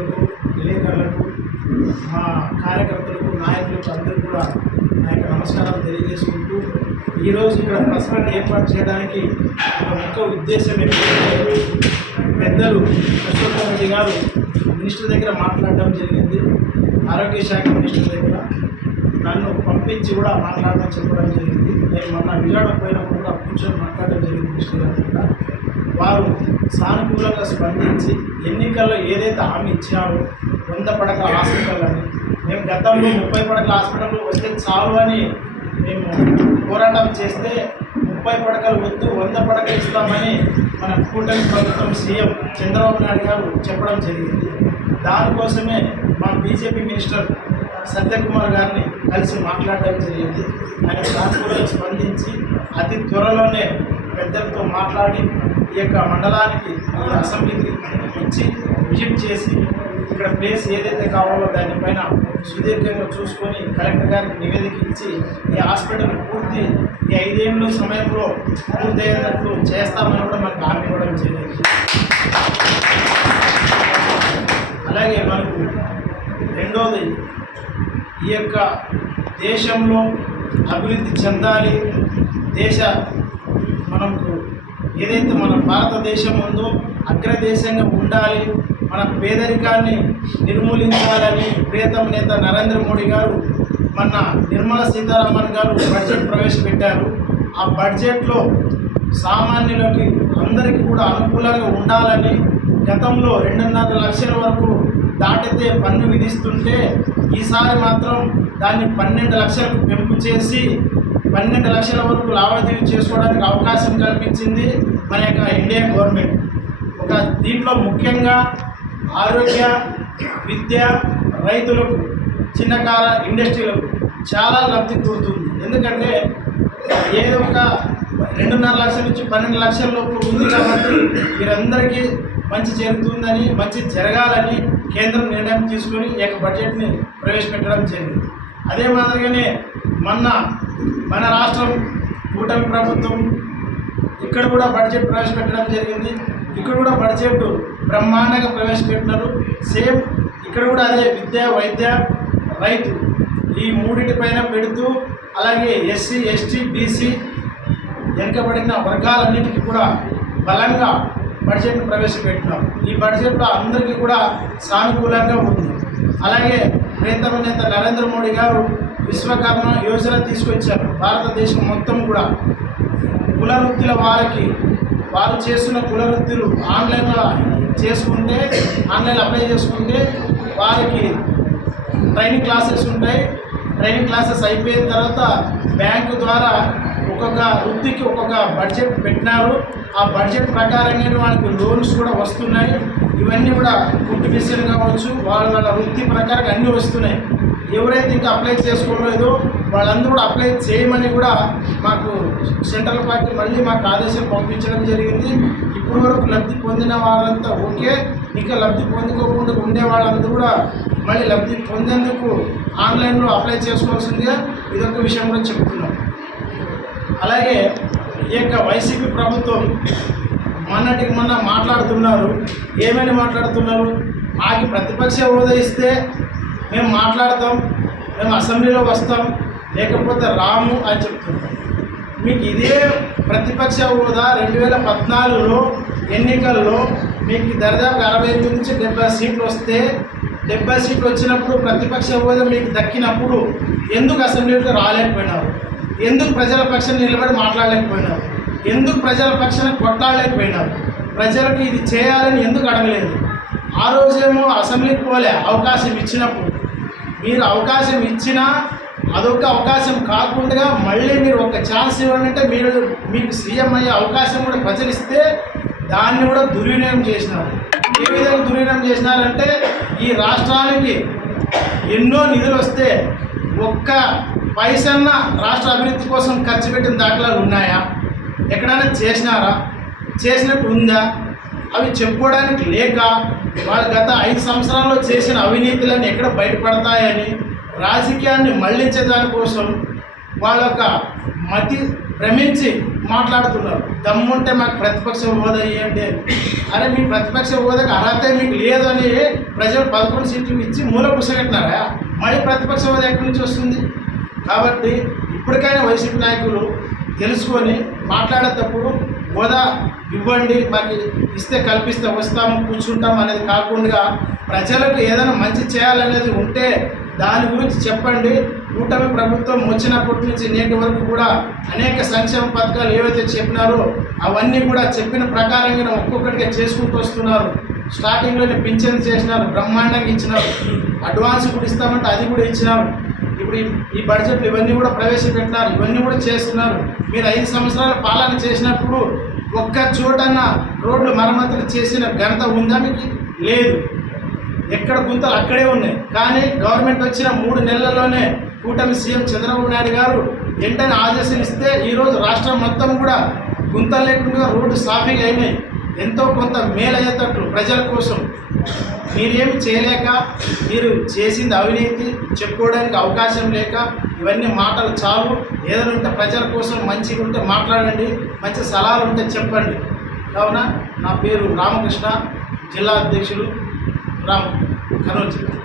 విలేకరులకు విలేకరులకు మా కార్యకర్తలకు నాయకులకు అందరూ కూడా నా యొక్క నమస్కారం తెలియజేసుకుంటూ ఈరోజు ఇక్కడ ప్రసరాన్ని ఏర్పాటు చేయడానికి ఒక ఉద్దేశం ఏంటంటే పెద్దలు అశోక్ గారు మినిస్టర్ దగ్గర మాట్లాడడం జరిగింది. ఆరోగ్య శాఖ మినిస్టర్ దగ్గర నన్ను పంపించి కూడా మాట్లాడడం చెప్పడం జరిగింది. నేను మొన్న విజయవాడ పోయినప్పుడు కూడా కూర్చొని మాట్లాడడం జరిగింది మినిస్టర్ గారి దగ్గర. సానుకూలంగా స్పందించి ఎన్నికల్లో ఏదైతే హామీ ఇచ్చినారో వంద పడకల హాస్పిటల్ అని మేము గతంలో ముప్పై పడకల హాస్పిటల్ వస్తే చాలు అని మేము పోరాటం చేస్తే ముప్పై పడకలు వద్దు వంద పడకలు ఇస్తామని మన కూటమి ప్రభుత్వం సీఎం చంద్రబాబు నాయుడు గారు చెప్పడం జరిగింది. దానికోసమే మా బీజేపీ మినిస్టర్ సత్యకుమార్ గారిని కలిసి మాట్లాడడం జరిగింది. ఆయన సానుకూలంగా స్పందించి అతి త్వరలోనే పెద్దలతో మాట్లాడి ఈ యొక్క మండలానికి ఈ అసెంబ్లీకి వచ్చి విజిట్ చేసి ఇక్కడ ప్లేస్ ఏదైతే కావాలో దానిపైన సుదీర్ఘంగా చూసుకొని కలెక్టర్ గారికి నివేదిక ఇచ్చి ఈ హాస్పిటల్ పూర్తి ఈ ఐదేళ్ళు సమయంలో పూర్తయ్యేటట్లు చేస్తామని కూడా మనకు హామీ ఇవ్వడం జరిగింది. అలాగే మనకు రెండోది ఈ యొక్క దేశంలో అభివృద్ధి చెందాలి దేశ మనకు ఏదైతే మన భారతదేశం ఉందో అగ్రదేశంగా ఉండాలి మన పేదరికాన్ని నిర్మూలించాలని ప్రియతమ నేత నరేంద్ర మోడీ గారు మన నిర్మలా సీతారామన్ గారు బడ్జెట్ ప్రవేశపెట్టారు. ఆ బడ్జెట్లో సామాన్యులకి అందరికీ కూడా అనుకూలంగా ఉండాలని గతంలో రెండున్నర లక్షల వరకు దాటితే పన్ను విధిస్తుంటే ఈసారి మాత్రం దాన్ని పన్నెండు లక్షలకు పెంపు చేసి పన్నెండు లక్షల వరకు లావాదేవీ చేసుకోవడానికి అవకాశం కల్పించింది మన యొక్క ఇండియన్ గవర్నమెంట్. ఒక దీంట్లో ముఖ్యంగా ఆరోగ్య విద్య రైతులకు చిన్నకార ఇండస్ట్రీలకు చాలా లబ్ధి కూరుతుంది ఎందుకంటే ఏదో ఒక రెండున్నర లక్షల నుంచి పన్నెండు లక్షల లోపు ఉంది కాబట్టి వీరందరికీ మంచి జరుగుతుందని మంచి జరగాలని కేంద్రం నిర్ణయం తీసుకొని ఈ యొక్క బడ్జెట్ని ప్రవేశపెట్టడం జరిగింది. అదే మాదిరిగానే మొన్న మన రాష్ట్రం కూటమి ప్రభుత్వం ఇక్కడ కూడా బడ్జెట్ ప్రవేశపెట్టడం జరిగింది. ఇక్కడ కూడా బడ్జెట్ బ్రహ్మాండంగా ప్రవేశపెట్టినారు. సేమ్ ఇక్కడ కూడా అదే విద్య వైద్య రైతు ఈ మూడింటి పైన పెడుతూ అలాగే ఎస్సీ ఎస్టీ బీసీ వెనుకబడిన వర్గాలన్నిటికీ కూడా బలంగా బడ్జెట్ను ప్రవేశపెట్టినాం. ఈ బడ్జెట్లో అందరికీ కూడా సానుకూలంగా ఉంది. అలాగే ప్రియతమ నేత నరేంద్ర మోడీ గారు విశ్వకర్మ యోజన తీసుకొచ్చారు. భారతదేశం మొత్తం కూడా. కులవృత్తుల వారికి వారు చేస్తున్న కులవృత్తులు ఆన్లైన్లో చేసుకుంటే ఆన్లైన్ అప్లై చేసుకుంటే వారికి ట్రైనింగ్ క్లాసెస్ ఉంటాయి. ట్రైనింగ్ క్లాసెస్ అయిపోయిన తర్వాత బ్యాంకు ద్వారా ఒక్కొక్క వృత్తికి ఒక్కొక్క బడ్జెట్ పెట్టినారు. ఆ బడ్జెట్ ప్రకారంగా వాళ్ళకి లోన్స్ కూడా వస్తున్నాయి. ఇవన్నీ కూడా కుట్టు మిషన్ కావచ్చు. వాళ్ళ వాళ్ళ వృత్తి ప్రకారం అన్నీ వస్తున్నాయి. ఎవరైతే ఇంకా అప్లై చేసుకోలేదో వాళ్ళందరూ కూడా అప్లై చేయమని కూడా మాకు సెంట్రల్ పార్టీ మళ్ళీ మాకు ఆదేశం పంపించడం జరిగింది. ఇప్పటి వరకు లబ్ధి పొందిన వాళ్ళంతా ఓకే. ఇంకా లబ్ధి పొందుకోకుండా ఉండే వాళ్ళందరూ కూడా మళ్ళీ లబ్ధి పొందేందుకు ఆన్లైన్లో అప్లై చేసుకోవాల్సిందిగా ఇదొక విషయం కూడా చెప్తున్నాం. అలాగే ఈ యొక్క వైసీపీ ప్రభుత్వం మొన్నటికి మొన్న మాట్లాడుతున్నారు. ఏమని మాట్లాడుతున్నారు? మాకు ప్రతిపక్ష హోదా ఇస్తే మేము మాట్లాడతాం మేము అసెంబ్లీలో వస్తాం లేకపోతే రాము అని చెప్తున్నాం మీకు ఇదే ప్రతిపక్ష హోదా రెండు వేల పద్నాలుగులో ఎన్నికల్లో మీకు దరిదాపు అరవై ఎనిమిది నుంచి డెబ్బై సీట్లు వస్తే డెబ్బై సీట్లు వచ్చినప్పుడు ప్రతిపక్ష హోదా మీకు దక్కినప్పుడు ఎందుకు అసెంబ్లీలో రాలేకపోయినారు? ఎందుకు ప్రజల పక్షం నిలబడి మాట్లాడలేకపోయినారు? ఎందుకు ప్రజల పక్షాన కొట్లాడలేకపోయినారు? ప్రజలకు ఇది చేయాలని ఎందుకు అడగలేదు? ఆ రోజేమో అసెంబ్లీకి పోలే అవకాశం ఇచ్చినప్పుడు. మీరు అవకాశం ఇచ్చినా అదొక అవకాశం కాకుండా మళ్ళీ మీరు ఒక ఛాన్స్ ఇవ్వాలంటే అంటే మీరు మీకు సీఎం అయ్యే అవకాశం కూడా ప్రజలు ఇస్తే దాన్ని కూడా దుర్వినియోగం చేసినారు. ఏ విధంగా దుర్వినియోగం చేసినారంటే ఈ రాష్ట్రానికి ఎన్నో నిధులు వస్తే ఒక్క పైసన్న రాష్ట్ర అభివృద్ధి కోసం ఖర్చు పెట్టిన దాఖలాలు ఉన్నాయా? ఎక్కడైనా చేసినారా? చేసినట్టు ఉందా అవి చెప్పుకోవడానికి లేక వాళ్ళు గత ఐదు సంవత్సరాల్లో చేసిన అవినీతులన్నీ ఎక్కడ బయటపడతాయని రాజకీయాన్ని మళ్ళించేదానికోసం వాళ్ళ యొక్క మతి భ్రమించి మాట్లాడుతున్నారు. దమ్ముంటే మాకు ప్రతిపక్ష హోదా ఇవ్వండి. అని. అరే మీ ప్రతిపక్ష హోదాకి అర్హత మీకు లేదని ప్రజలు పదకొండు సీట్లు ఇచ్చి మూల కూర్చోబెట్టినారా? మళ్ళీ ప్రతిపక్ష హోదా ఎక్కడి నుంచి వస్తుంది? కాబట్టి ఇప్పటికైనా వైసీపీ నాయకులు తెలుసుకొని మాట్లాడేటప్పుడు హోదా ఇవ్వండి మాకు ఇస్తే కల్పిస్తే వస్తాము కూర్చుంటాం అనేది కాకుండా ప్రజలకు ఏదైనా మంచి చేయాలనేది ఉంటే దాని గురించి చెప్పండి. కూటమి ప్రభుత్వం వచ్చినప్పటి నుంచి నేటి వరకు కూడా అనేక సంక్షేమ పథకాలు ఏవైతే చెప్పినారో అవన్నీ కూడా చెప్పిన ప్రకారంగా ఒక్కొక్కటిగా చేసుకుంటూ వస్తున్నారు. స్టార్టింగ్లోనే పింఛన్ చేసినారు బ్రహ్మాండంగా ఇచ్చినారు. అడ్వాన్స్ కూడా ఇస్తామంటే అది కూడా ఇచ్చినారు. ఇప్పుడు ఈ- బడ్జెట్ బడ్జెట్లు ఇవన్నీ కూడా ప్రవేశపెట్టినారు ఇవన్నీ కూడా చేస్తున్నారు. మీరు ఐదు సంవత్సరాల పాలన చేసినప్పుడు ఒక్క చోటన్న రోడ్లు మరమ్మతులు చేసిన ఘనత ఉందా మీకు? లేదు. ఎక్కడ గుంతలు అక్కడే ఉన్నాయి. కానీ గవర్నమెంట్ వచ్చిన మూడు నెలల్లోనే కూటమి సీఎం చంద్రబాబు నాయుడు గారు వెంటనే ఆదేశం ఇస్తే ఈరోజు రాష్ట్రం మొత్తం కూడా గుంతలు లేకుండా రోడ్డు సాఫీగా అయినాయి. ఎంతో కొంత మేలయ్యేటట్లు ప్రజల కోసం మీరేమి చేయలేక మీరు చేసింది అవినీతి చెప్పుకోవడానికి అవకాశం లేక ఇవన్నీ మాటలు చాలు. ఏదైనా ఉంటే ప్రజల కోసం మంచిగా ఉంటే మాట్లాడండి మంచి సలహాలు ఉంటే చెప్పండి. కావున నా పేరు రామకృష్ణ జిల్లా అధ్యక్షుడు రామ్ కర్నూలు జిల్లా